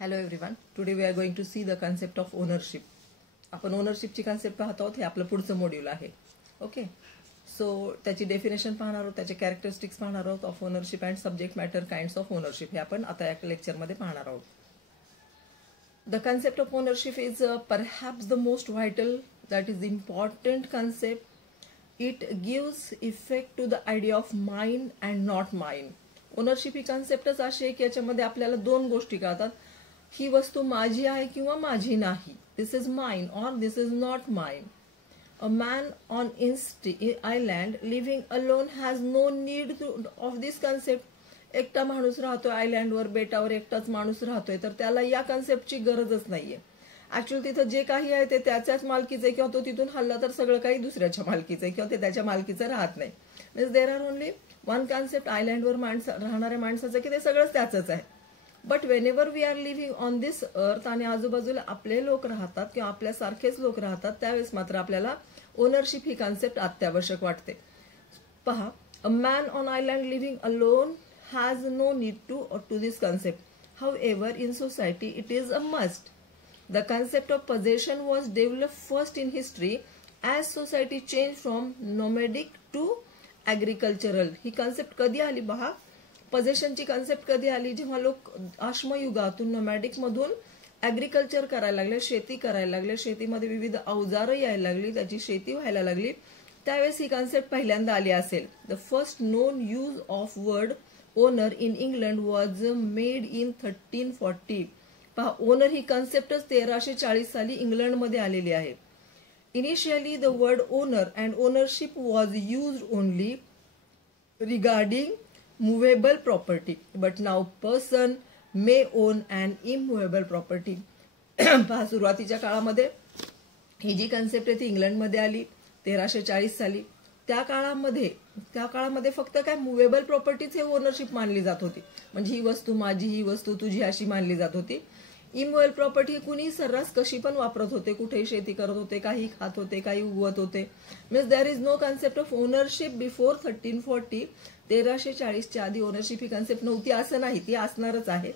Hello everyone. Today we are going to see the concept of ownership. आपण ओनरशिपची concept पाहत आहोत. हे आपलं पुढचं मॉड्यूल आहे. ओके, सो त्याची डेफिनेशन पाहणार आहोत, त्याचे कॅरेक्टरिस्टिक्स पाहणार आहोत of ownership and subject matter kinds of ownership. हे आपण आता या लेक्चरमध्ये पाहणार आहोत. The concept of ownership is perhaps the most vital, that is important concept. It gives effect to the idea of mine and not mine. Ownership ही कन्सेप्टच अशी आहे की याच्यामध्ये आपल्याला दोन गोष्टी कळतात. ही वस्तू माझी आहे किंवा माझी नाही. दिस इज माइन और this is not mine. A man on island living alone has no need of this concept. एकटा माणूस राहतोय आयलँडवर, बेटावर एकटाच माणूस राहतोय, तर त्याला या कन्सेप्टची गरजच नाहीये. ऍक्च्युअली तिथं जे काही आहे ते त्याच्याच मालकीचं आहे किंवा तो तिथून हल्ला तर सगळं काही दुसऱ्याच्या मालकीचं आहे किंवा ते त्याच्या मालकीचं राहत नाही. Means there are only one concept आयलँडवर राहणाऱ्या माणसाचं की ते सगळंच त्याचंच आहे. But whenever we are living on this earth आणि आजूबाजूला आपले लोक राहतात किंवा आपल्यासारखेच लोक राहतात, त्यावेळेस मात्र आपल्याला ओनरशिप ही कन्सेप्ट अत्यावश्यक वाटते. पहा, a man on island living alone has no need to this concept. However in society it is a must. The concept of possession was developed first in history as society changed from nomadic to agricultural. He concept कधी आली पहा? पोझेशनची concept कधी आली? जेव्हा लोक अश्मयुगातून nomadic मधून agriculture करायला लागले, शेती करायला लागले, शेतीमध्ये विविध अवजारं यायला लागली, त्याची शेती व्हायला लागली, त्यावेळेस ही कन्सेप्ट पहिल्यांदा आली असेल. The first non use of word owner in England was made in 1340. पहा, ओनर ही कन्सेप्टच 1340 साली इंग्लंडमध्ये आलेली आहे. Initially the word owner and ownership was used only regarding movable property, but now person may on and immovable property. पहा, सुरुवातीच्या काळामध्ये ही जी concept आहे ती इंग्लंडमध्ये आली 1340 साली. त्या काळामध्ये फक्त काय मूवेबल प्रॉपर्टीच हे ओनरशिप मानली जात होती. म्हणजे ही वस्तू माझी, ही वस्तू तुझी अशी मानली जात होती. इमूवेबल प्रॉपर्टी ही कुणी सर्रास कशी पण वापरत होते, कुठेही शेती करत होते, काही खात होते, काही उगवत होते. Means there is no concept of ownership before 1340. 1340च्या आधी ओनरशिप ही कन्सेप्ट नव्हती असं नाही, ती असणारच आहे.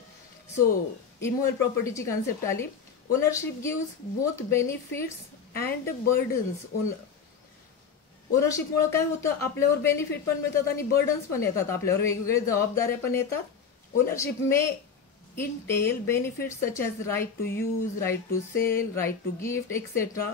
सो इमूवेबल प्रॉपर्टीची कन्सेप्ट आली. Ownership gives both benefits and burdens. ओनरशिपमुळे काय होतं, आपल्यावर बेनिफिट पण मिळतात आणि बर्डन्स पण येतात, आपल्यावर वेगवेगळे जबाबदाऱ्या पण येतात. Ownership may entail benefits such as right to use, right to sell, right to gift, etc.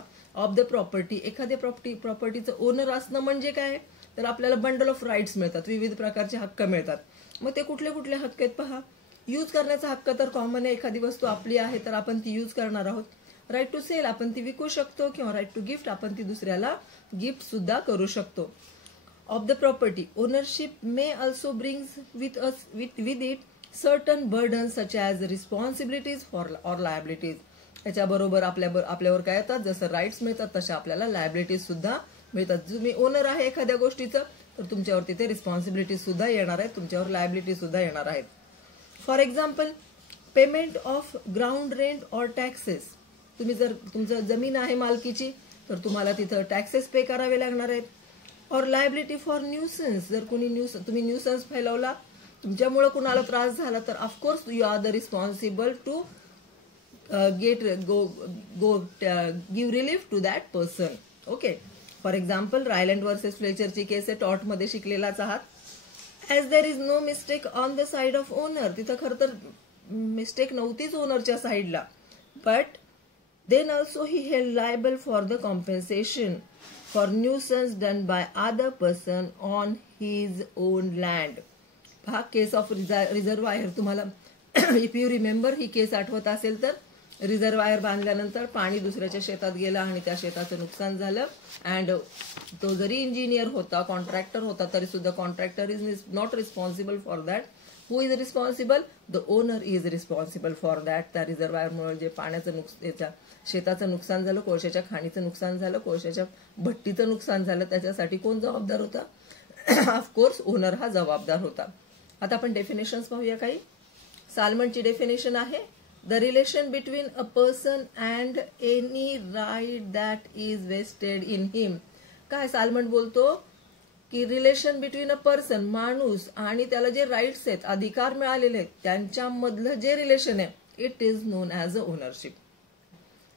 of the property. एखाद्या प्रॉपर्टीचं ओनर असणं म्हणजे काय, तर आपल्याला बंडल ऑफ राईट्स मिळतात, विविध प्रकारचे हक्क मिळतात. मग ते कुठले कुठले हक्क आहेत पहा. यूज करण्याचा हक्क तर कॉमन आहे, एखादी वस्तू आपली आहे तर आपण ती यूज करणार आहोत. राईट टू सेल, आपण ती विकू शकतो, किंवा राईट टू गिफ्ट, आपण ती दुसऱ्याला गिफ्ट सुद्धा करू शकतो. Of the property, ownership may also brings with it certain burdens such as responsibilities or liabilities. याच्याबरोबर आपल्यावर काय येतात, जसं राईट्स मिळतात तशा आपल्याला लायबिलिटीज सुद्धा मिळतात. तुम्ही ओनर आहे एखाद्या गोष्टीचं तर तुमच्यावरती ते रिस्पॉन्सिबिलिटीज सुद्धा येणार आहेत, तुमच्यावर लायबिलिटीज सुद्धा येणार आहेत. For example, payment of ground rent or taxes. तुम्ही जर तुमचं जमीन आहे मालकीची तर तुम्हाला तिथं टॅक्सेस पे करावे लागणार आहेत. Or liability for nuisance. जर तुम्ही न्यूसन्स फैलावला, तुमच्यामुळे कुणाला त्रास झाला तर of course you are the responsible to give relief to that person. Okay, for example, Ryland versus फ्लेचरची केस आहे, टॉर्ट मध्ये शिकलेलाच आहात. As there is no mistake on the side of owner. तिथं खरं तर मिस्टेक नव्हतीच ओनरच्या साईडला, but then also he held liable for the compensation for nuisance done by other person on his on land. हा केस ऑफ रिझर्वायर. तुम्हाला if you remember, ही केस आठवत असेल तर, रिझर्वायर बांधल्यानंतर पाणी दुसऱ्याच्या शेतात गेलं आणि त्या शेताचं नुकसान झालं. अँड तो जरी इंजिनियर होता, कॉन्ट्रॅक्टर होता, तरी सुद्धा contractor is not responsible for that. Who is responsible? The owner is responsible for that. त्या रिझर्वायरमुळे जे पाण्याचं शेताचं नुकसान झालं, कोळशाच्या खाणीचं नुकसान झालं, कोळशाच्या भट्टीचं नुकसान झालं, त्याच्यासाठी कोण जबाबदार होता? ऑफकोर्स ओनर हा जबाबदार होता. आता आपण डेफिनेशन्स पाहूया काही. साल्मनची डेफिनेशन आहे, the relation between a person and any right that is vested in him. काय साल्मन बोलतो की रिलेशन बिटवीन अ पर्सन, माणूस, आणि त्याला जे राईट्स आहेत, अधिकार मिळालेले आहेत, त्यांच्यामधलं जे रिलेशन आहे it is known as a ownership.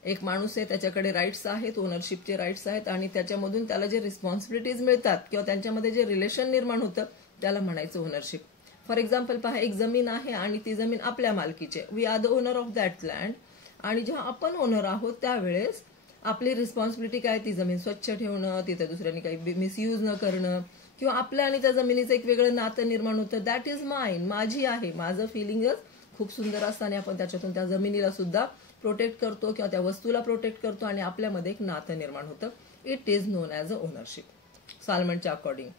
एक माणूस आहे, त्याच्याकडे राईट्स आहेत, ओनरशिपचे राईट्स आहेत, आणि त्याच्यामधून त्याला जे रिस्पॉन्सिबिलिटीज मिळतात किंवा त्यांच्यामध्ये जे रिलेशन निर्माण होतं त्याला म्हणायचं ओनरशिप. फॉर एक्झाम्पल पहा, एक जमीन आहे आणि ती जमीन आपल्या मालकीची, we are the owner of that land. आणि जेव्हा आपण ओनर आहोत त्यावेळेस आपली रिस्पॉन्सिबिलिटी काय, ती जमीन स्वच्छ ठेवणं, तिथे दुसऱ्यांनी काही मिसयूज न करणं, किंवा आपल्या आणि त्या जमिनीचं एक वेगळं नातं निर्माण होतं. दॅट इज माइन, माझी आहे, माझं फिलिंगच खूप सुंदर असताना आपण त्याच्यातून त्या जमिनीला सुद्धा प्रोटेक्ट करतो किंवा त्या वस्तूला प्रोटेक्ट करतो आणि आपल्यामध्ये एक नातं निर्माण होतं. It is known as a ownership. साल्मनच्या according,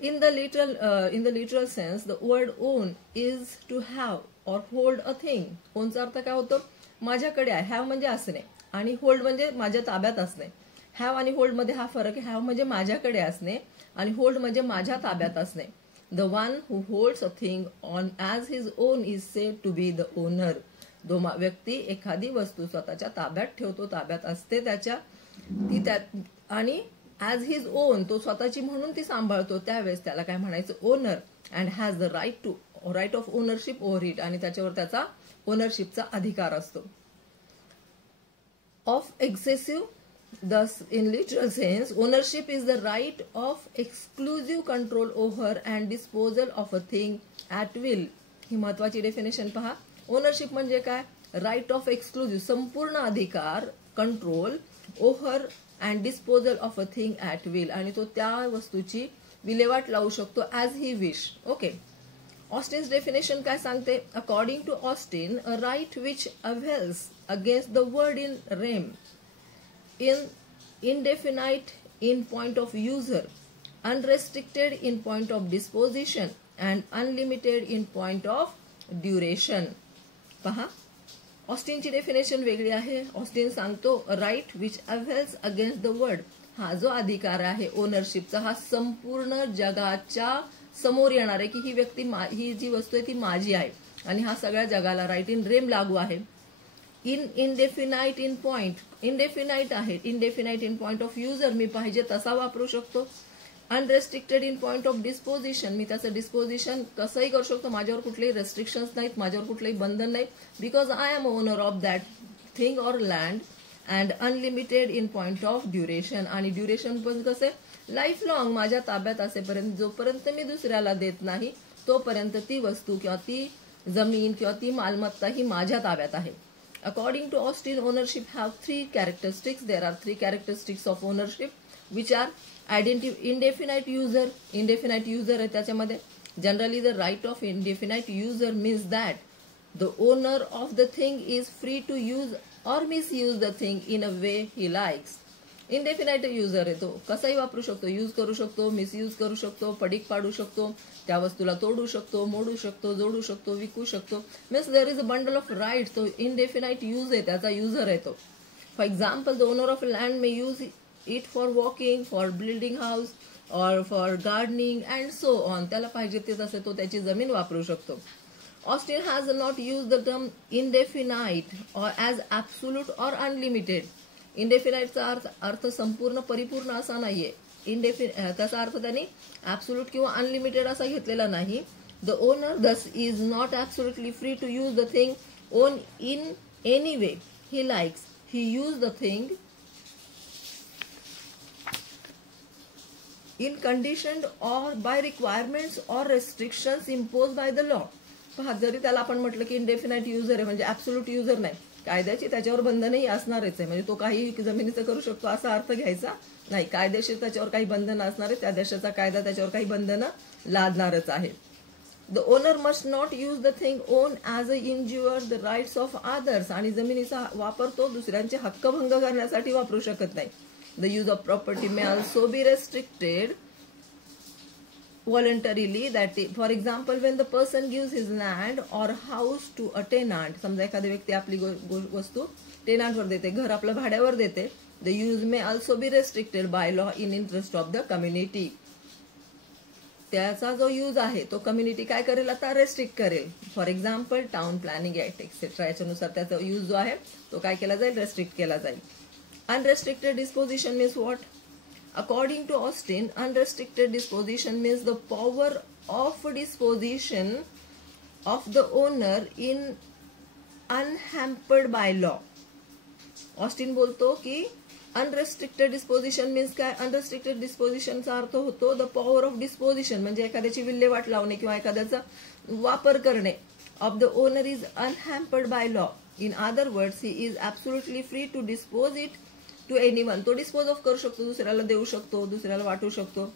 in the literal sense, the word own is to have or hold a thing. ओनचा अर्थ काय होतो, माझ्याकडे आहे. हॅव म्हणजे असणे आणि होल्ड म्हणजे माझ्या ताब्यात असणे. हॅव आणि होल्ड मध्ये हा फरक आहे. हॅव म्हणजे माझ्याकडे असणे आणि होल्ड म्हणजे माझ्या ताब्यात असणे. The one who holds a thing on as his own is said to be the owner. जो व्यक्ती एखादी वस्तू स्वतःच्या ताब्यात ठेवतो, ताब्यात असते त्याच्या, ती त्यात आणि ॲज हिज ओन, तो स्वतःची म्हणून ती सांभाळतो, त्यावेळेस त्याला काय म्हणायचं, owner. And has the right of ownership over it, आणि त्याच्यावर त्याचा ओनरशिपचा अधिकार असतो. Of excessive, thus in literal sense, ownership is the right of exclusive control over and disposal of a thing at will. ही महत्वाची डेफिनेशन पहा. Ownership म्हणजे काय, राईट ऑफ एक्सक्लुझिव्ह, संपूर्ण अधिकार, control, over and disposal of a thing at will, आणि तो त्या वस्तूची विल्हेवाट लावू शकतो as he wish. Okay. Austin's definition काय सांगते, according to Austin, a right which avails against the world in rem, indefinite in point of user, unrestricted in point of disposition, and unlimited in point of duration. पहा, ऑस्टिनची definition वेगळी आहे. Austin सांगतो right which avails against the world, हा जो अधिकार आहे ओनरशिपचा, हा संपूर्ण जगाच्या समोर येणार आहे की ही व्यक्ती, ही जी वस्तू आहे ती माझी आहे, आणि हा सगळ्या जगाला राईट इन रेम लागू आहे. इनडेफिनाइट इन पॉइंट, इनडेफिनाइट आहे, indefinite in point of user, मी पाहिजे तसा वापरू शकतो. Unrestricted in point of disposition, मी त्याचं डिस्पोजिशन कसंही करू शकतो, माझ्यावर कुठलेही रेस्ट्रिक्शन्स नाहीत, माझ्यावर कुठलेही बंधन नाही, because I am owner of that thing or land. And unlimited in point of duration, आणि ड्युरेशन पण कसे, लाईफ लॉंग, माझ्या ताब्यात असेपर्यंत, जोपर्यंत मी दुसऱ्याला देत नाही तोपर्यंत ती वस्तू किंवा ती जमीन किंवा ती मालमत्ता ही माझ्या ताब्यात आहे. According to Austin, ownership have three characteristics. There are three characteristics of ownership, which are indefinite user. Indefinite user आहे त्याच्यामध्ये. Generally, the right of indefinite user means that the owner of the thing is free to use or misuse the thing in a way he likes. Indefinite user आहे, तो कसाही वापरू शकतो, use करू शकतो, misuse करू शकतो, पडीक पाडू शकतो, त्या वस्तूला तोडू शकतो, मोडू शकतो, जोडू शकतो, विकू शकतो. Means there is a bundle of rights. तो इनडेफिनाइट यूज आहे, त्याचा युजर आहे तो. For example, the owner of land may use it for walking, for building house और for gardening and so on. त्याला पाहिजे ते तसे तो त्याची जमीन वापरू शकतो. Austin has not use the term indefinite और ॲज ॲब्सोल्यूट और अनलिमिटेड. इनडेफिनाइटचा अर्थ संपूर्ण, परिपूर्ण असा नाहीये. त्याचा अर्थ त्यांनी ॲब्सोल्यूट किंवा अनलिमिटेड असा घेतलेला नाही. The owner thus is not absolutely free to use the thing own in any way he likes. He use the thing in conditioned or by requirements or restrictions impose by the law. पहा, जरी त्याला आपण म्हटलं की indefinite user आहे म्हणजे absolute user नाही, कायद्याची त्याच्यावर बंधनही असणारच आहे. म्हणजे तो काही जमिनीचं करू शकतो असा अर्थ घ्यायचा नाही. कायदेशीर त्याच्यावर काही बंधनं असणार आहे, त्या देशाचा कायदा त्याच्यावर काही बंधनं लादणारच आहे. The owner must not use the thing own as a injure the rights of others. आणि जमिनीचा वापर तो दुसऱ्यांचे हक्कभंग करण्यासाठी वापरू शकत नाही. The use of property may also be restricted voluntarily. That for example, when the person gives his land or house to a tenant, समजा एखादी व्यक्ती आपली वस्तू टेनांटवर देते, घर आपलं भाड्यावर देते, the use may also be restricted by law in interest of the community. त्याचा जो यूज आहे तो कम्युनिटी काय करेल, आता रेस्ट्रिक्ट करेल. For example, town planning act etcetera, याच्यानुसार त्याचा यूज जो आहे तो काय केला जाईल, रेस्ट्रिक्ट केला जाईल. Unrestricted disposition means what? According to Austin, unrestricted disposition means the power of disposition of the owner in unhampered by law. Austin बोलतो की अनरेस्ट्रिक्टेड डिस्पोजिशन मीन्स काय? अनरेस्ट्रिक्टेड डिस्पोजिशनचा अर्थ होतो द पॉवर ऑफ डिस्पोजिशन, म्हणजे एखाद्याची विल्हेवाट लावणे किंवा एखाद्याचा वापर करणे. Of the owner is unhampered by law. In other words he is absolutely free to dispose it to anyone. तो डिस्पोज ऑफ करू शकतो, दुसऱ्याला देऊ शकतो, दुसऱ्याला वाटू शकतो.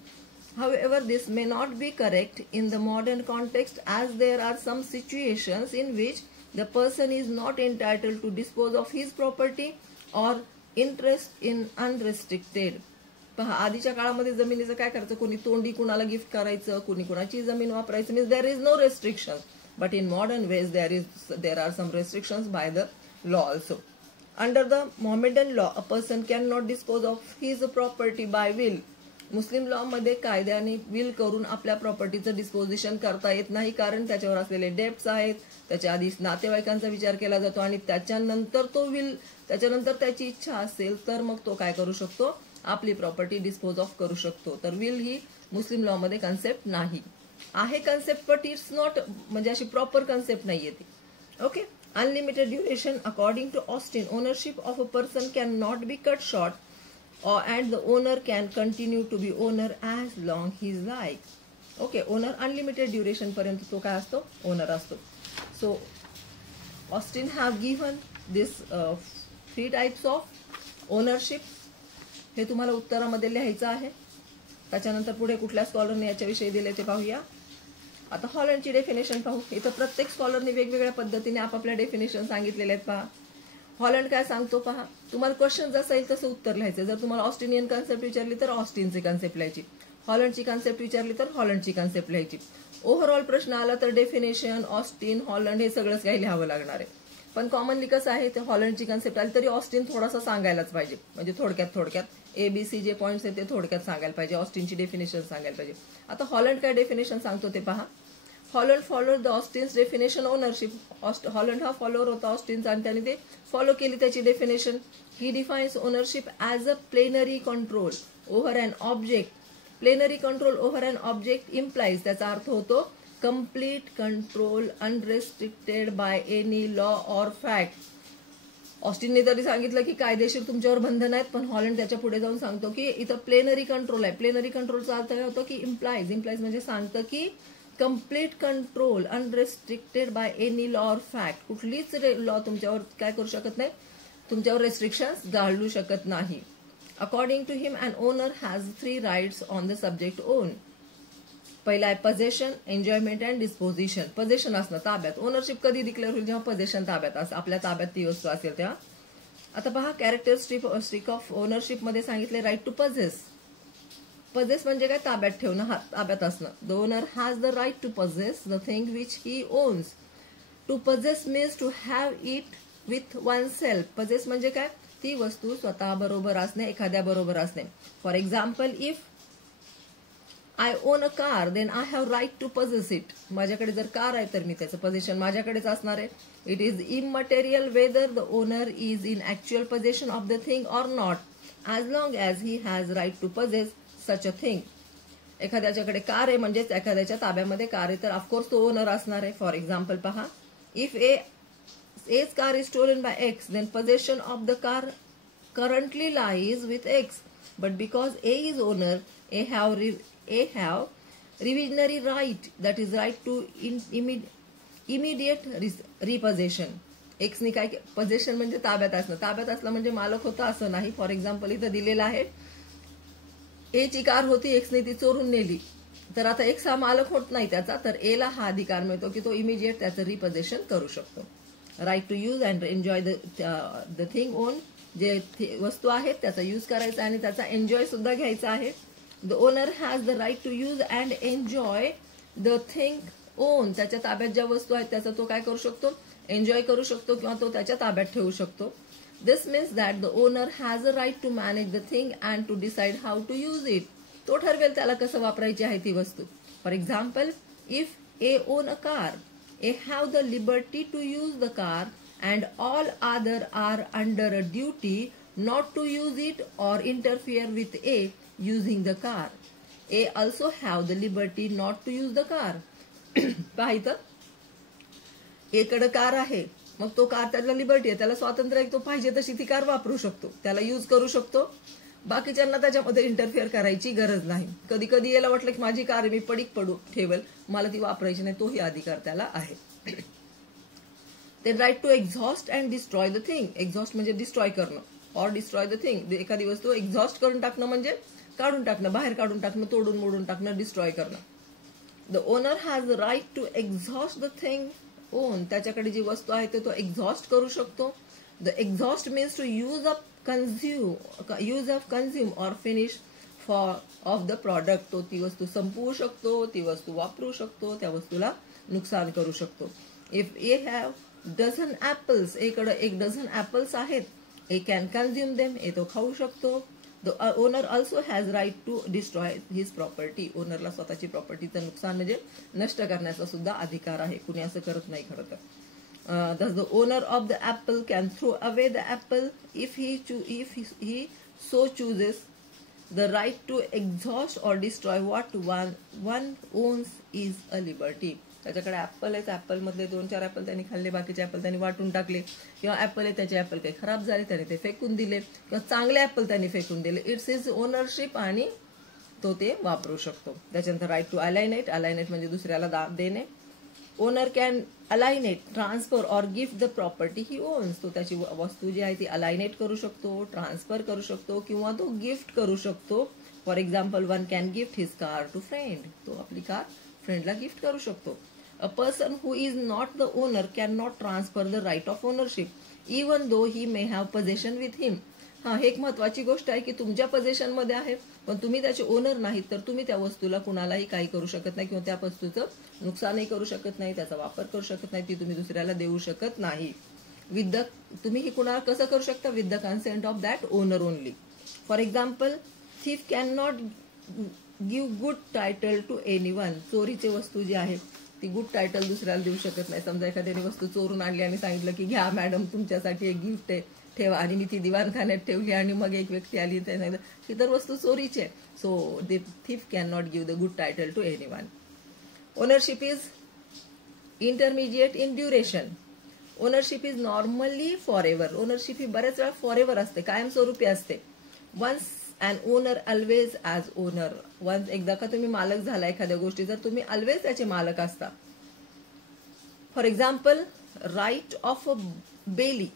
However, this may not be correct in the modern context, as there are some situations in which the person is not entitled to dispose of his property or interest in unrestricted. पहा, आधीच्या काळामध्ये जमिनीचं काय करायचं? कोणी तोंडी कुणाला gift करायचं, कोणी कुणाची जमीन वापरायचं. Means there is no restriction. But in modern ways there are some restrictions by the law also. Under the Mohammedan law a person can not dispose of his property by will. Muslim law मध्ये कायद्याने will करून आपल्या प्रॉपर्टीचं disposition करता येत नाही, कारण त्याच्यावर असलेले डेप्ट्स आहेत. त्याच्या आधी नातेवाईकांचा विचार केला जातो आणि त्याच्यानंतर तो विल, त्याच्यानंतर त्याची इच्छा असेल तर मग तो काय करू शकतो? आपली प्रॉपर्टी डिस्पोज ऑफ करू शकतो. तर विल ही मुस्लिम लॉ मध्ये कन्सेप्ट नाही. आहे कन्सेप्ट, बट इट्स नॉट, म्हणजे अशी प्रॉपर कन्सेप्ट नाहीये ती. Okay. Unlimited duration according to Austin, ownership of a person can not be cut short and the owner can continue to be owner as long he like. Okay, owner unlimited duration पर्यंत तो काय असतो? Owner असतो. So Austin have given this 3 types of ownership. हे तुम्हाला उत्तरामध्ये लिहायचं आहे. त्याच्यानंतर पुढे कुठल्या स्कॉलरने याच्याविषयी दिले ते पाहूया. आता हॉलंडची डेफिनेशन पाहू. इथं प्रत्येक स्कॉलरने वेगवेगळ्या पद्धतीने आपापल्या डेफिनेशन सांगितलेले आहेत. पहा, हॉलंड काय सांगतो पहा. तुम्हाला क्वेश्चन जसं येईल तसं उत्तर लिहायचं. जर तुम्हाला ऑस्ट्रेलियन कन्सेप्ट विचारली तर ऑस्टिनची कन्सेप्ट लिहायची. हॉलंडची कन्सेप्ट विचारली तर हॉलंडची कन्सेप्ट लिहायची. ओव्हरऑल प्रश्न आला तर डेफिनेशन, ऑस्टिन, हॉलंड हे सगळंच काही लिहावं लागणार आहे. पण कॉमनली कसं आहे, ते हॉलंडची कन्सेप्ट आली तरी ऑस्टिन थोडासा सांगायलाच पाहिजे. म्हणजे थोडक्यात ABC जे पॉईंट्स आहेत ते थोडक्यात सांगायला पाहिजे. ऑस्टिनची डेफिनेशन सांगायला पाहिजे. आता हॉलंड काय डेफिनेशन सांगतो ते पहा. Holland followed the Austin's definition ownership. Holland हा फॉलोअर होता ऑस्टिनचा आणि त्याने ते फॉलो केली त्याची definition. He defines ownership as a plenary control over an object. Plenary control over an object implies, त्याचा अर्थ होतो complete control unrestricted by any law or fact. ऑस्टिनने तरी सांगितलं की कायदेशीर तुमच्यावर बंधन आहेत, पण हॉलंड त्याच्या पुढे जाऊन सांगतो की इथं प्लेनरी कंट्रोल आहे. प्लेनरी कंट्रोलचा अर्थ काय होतो की इम्प्लाइज म्हणजे सांगतं की complete control unrestricted by any law or fact. कुठलीच लॉ तुमच्यावर काय करू शकत नाही, तुमच्यावर रेस्ट्रिक्शन्स घालू शकत नाही. According to him an owner has 3 rights on the subject own. पहिला आहे possession, enjoyment and disposition. Possession असणं, ताब्यात. ओनरशिप कधी डिक्लेअर होईल? जेव्हा पजेशन ताब्यात आपल्या ताब्यात ती वस्तू असेल तेव्हा. आता पहा, कॅरेक्टरिस्टिक ऑफ ओनरशिप मध्ये सांगितले राईट टू पजेस. पजेस म्हणजे काय? ताब्यात ठेवणं, ताब्यात असणं. The owner has the right to possess the thing which he owns. To possess means to have it with one self. Possess म्हणजे काय? ती वस्तू स्वतः बरोबर असणे, एखाद्या बरोबर असणे. For example, if I own a car then I have right to possess it. माझ्याकडे जर कार आहे तर मी त्याचं पोझिशन माझ्याकडेच असणार आहे. It is immaterial whether the owner is in actual possession of the thing or not, as long as he has right to possess such a thing. एखाद्याच्याकडे car आहे म्हणजेच एखाद्याच्या ताब्यामध्ये कार आहे तर ऑफकोर्स तो ओनर असणार आहे. फॉर एक्झाम्पल पहा, if A's car is stolen by X, then possession of the car currently lies with X. But because A is owner, A have reversionary right, that is right to immediate repossession. X ने काय possession म्हणजे ताब्यात असणं. ताब्यात असलं म्हणजे मालक होता असं नाही. फॉर एक्झाम्पल इथं दिलेलं आहे, A ची कार होती, X ने ती चोरून नेली. तर आता X हा मालक होत नाही त्याचा, तर A ला हा अधिकार मिळतो की तो इमिडिएट त्याचं रिपोझिशन करू शकतो. Right to use and enjoy the thing own. जे वस्तू आहेत त्याचा यूज करायचा आणि त्याचा एन्जॉय सुद्धा घ्यायचा आहे. The owner has the right to use and enjoy the thing own. त्याच्या ताब्यात ज्या वस्तू आहेत त्याचा तो काय करू शकतो? एन्जॉय करू शकतो किंवा तो त्याच्या ताब्यात ठेवू शकतो. This means that the owner has a right to manage the thing and to decide how to use it. तो ठरवेल त्याला कसं वापरायची आहे ती वस्तू. For example, if A own a car, A have the liberty to use the car and all other are under a duty not to use it or interfere with A using the car. A also have the liberty not to use the car. पहा इथं, A कडे car आहे मग तो car त्याला liberty आहे, त्याला स्वातंत्र्य आहे, तो पाहिजे तशी ती कार वापरू शकतो, त्याला यूज करू शकतो. बाकीच्यांना त्याच्यामध्ये इंटरफिअर करायची गरज नाही. कधी कधी याला वाटलं की माझी कार मी पडीक ठेवल, मला ती वापरायची नाही, तोही अधिकार त्याला आहे. ते right to exhaust and destroy the thing. Exhaust म्हणजे डिस्ट्रॉय करणं, ऑर डिस्ट्रॉय द थिंग. एखादी वस्तू एक्झॉस्ट करून टाकणं म्हणजे काढून टाकणं, बाहेर काढून टाकणं, तोडून मोडून टाकणं, डिस्ट्रॉय करणं. The owner has the right to exhaust the thing own. त्याच्याकडे जी वस्तू आहे ते तो एक्झॉस्ट करू शकतो. The exhaust means to use up consume or finish off the product. तो ती वस्तू संपवू शकतो, ती वस्तू वापरू शकतो, त्या वस्तूला नुकसान करू शकतो. If A have dozen apples, एकडे 1 डझन ऍपल्स आहेत, A can consume them, A तो खाऊ शकतो. The owner also has right to destroy his property. ओनरला स्वतःची प्रॉपर्टीचं नुकसान म्हणजे नष्ट करण्याचा सुद्धा अधिकार आहे. कुणी असं करत नाही खरं तर. Thus the owner of the apple can throw away the apple if he so chooses. The right to exhaust or destroy what one owns is a liberty. त्याच्याकडे ऍपल आहे, ऍपल मधले 2-4 ऍपल त्यांनी खाल्ले, बाकीचे ऍपल त्यांनी वाटून टाकले, किंवा ऍपल आहे त्याचे ऍपल काही खराब झाले त्याने ते फेकून दिले, किंवा चांगले ऍपल त्यांनी फेकून दिले. इट्स हिज ओनरशिप आणि तो ते वापरू शकतो. त्याच्यानंतर राईट टू अलाइनेट. अलाइनेट म्हणजे दुसऱ्याला देणे. Owner can alienate, transfer or gift the property he owns. तो त्याची वस्तू जी आहे ती अलाइनेट करू शकतो, ट्रान्सफर करू शकतो, किंवा तो गिफ्ट करू शकतो. For example, one can gift his car to friend. तो आपली कार फ्रेंडला गिफ्ट करू शकतो. A person who is not the owner can not transfer the right of ownership even though he may have possession with him. हा, हे एक महत्वाची गोष्ट आहे की तुमच्या पोझेशन मध्ये आहे पण तुम्ही त्याचे ओनर नाहीत, तर तुम्ही त्या वस्तूला कुणालाही काही करू शकत नाही, किंवा त्या वस्तूचं नुकसानही करू शकत नाही, त्याचा वापर करू शकत नाही, ती तुम्ही दुसऱ्याला देऊ शकत नाही. तुम्ही ही कुणाला कसं करू शकता? With the consent of that owner only. For example, thief can not give good title to anyone. चोरीची वस्तू जी आहे ती गुड टायटल दुसऱ्याला देऊ शकत नाही. समजा एखाद्याने वस्तू चोरून आणली आणि सांगितलं की घ्या मॅडम तुमच्यासाठी एक गिफ्ट आहे, ठेवा, आणि मी ती दिवाणखान्यात ठेवली आणि मग एक व्यक्ती आली त्याने सांगितलं ही तर वस्तू चोरीची आहे. So the thief can not give the good title to anyone. Ownership is intermediate in duration. Ownership is normally for ever. Ownership ही बऱ्याच वेळा फॉर एव्हर असते, कायमस्वरूपी असते. Once and owner always as owner. Once एकदा का तुम्ही मालक झाला एखाद्या गोष्टी, तर तुम्ही ऑलवेज त्याचे मालक असता. For example, right of a bailee,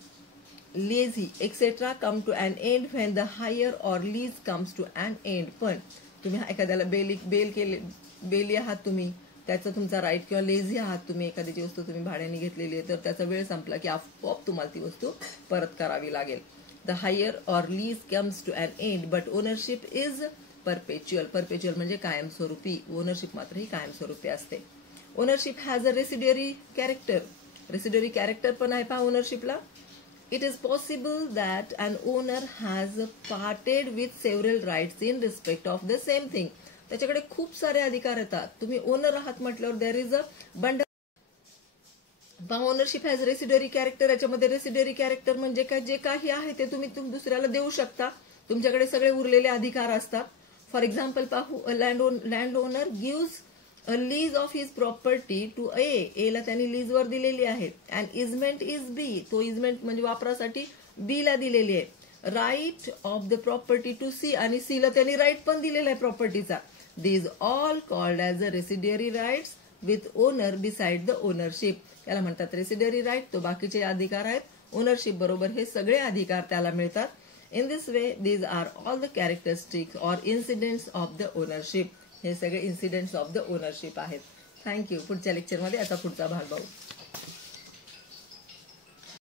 lessee etcetera come to an end when the hire or lease comes to an end. पण तुम्ही एखाद्याला बेली आहात तुम्ही, त्याचा तुमचा राईट, किंवा लेझी आहात तुम्ही, एखाद्याची वस्तू तुम्ही भाड्याने घेतलेली आहे, तर त्याचा वेळ संपला की आपोआप तुम्हाला ती वस्तू परत करावी लागेल. The hire or lease comes to an end but ownership is perpetual. Perpetual म्हणजे कायमस्वरूपी. ओनरशिप मात्र ही कायमस्वरूपी असते. Ownership has a residuary character. Residuary character पण आहे पहा ओनरशिपला. It is possible that an owner has parted with several rights in respect of the same thing. त्याच्याकडे खूप सारे अधिकार येतात. तुम्ही ओनर आहात म्हटल्यावर there is a bundle. Ownership has residuary character. याच्यामध्ये रेसिड्युअरी कॅरेक्टर म्हणजे काय, जे काही आहे ते तुम्ही दुसऱ्याला देऊ शकता. तुमच्याकडे सगळे उरलेले अधिकार असतात. फॉर एक्झाम्पल पाहू, land owner gives a lease of his property to A ला त्यांनी लीजवर दिलेली आहे. And easement is B. तो इजमेंट म्हणजे वापरासाठी बी ला दिलेली आहे. Right of the property to C, आणि सी ला त्यांनी राईट पण दिलेला आहे प्रॉपर्टीचा. These all called as a residuary rights with owner beside the ownership. त्याला म्हणतात रेसिड्युअरी राईट. तो बाकीचे अधिकार आहेत. ओनरशिप बरोबर हे सगळे अधिकार त्याला मिळतात. In this way these are all the characteristics or incidents of the ownership. हे सगळे इन्सिडेंट्स ऑफ द ओनरशिप आहेत. थँक्यू. पुढच्या लेक्चरमध्ये आता पुढचा भाग बघू.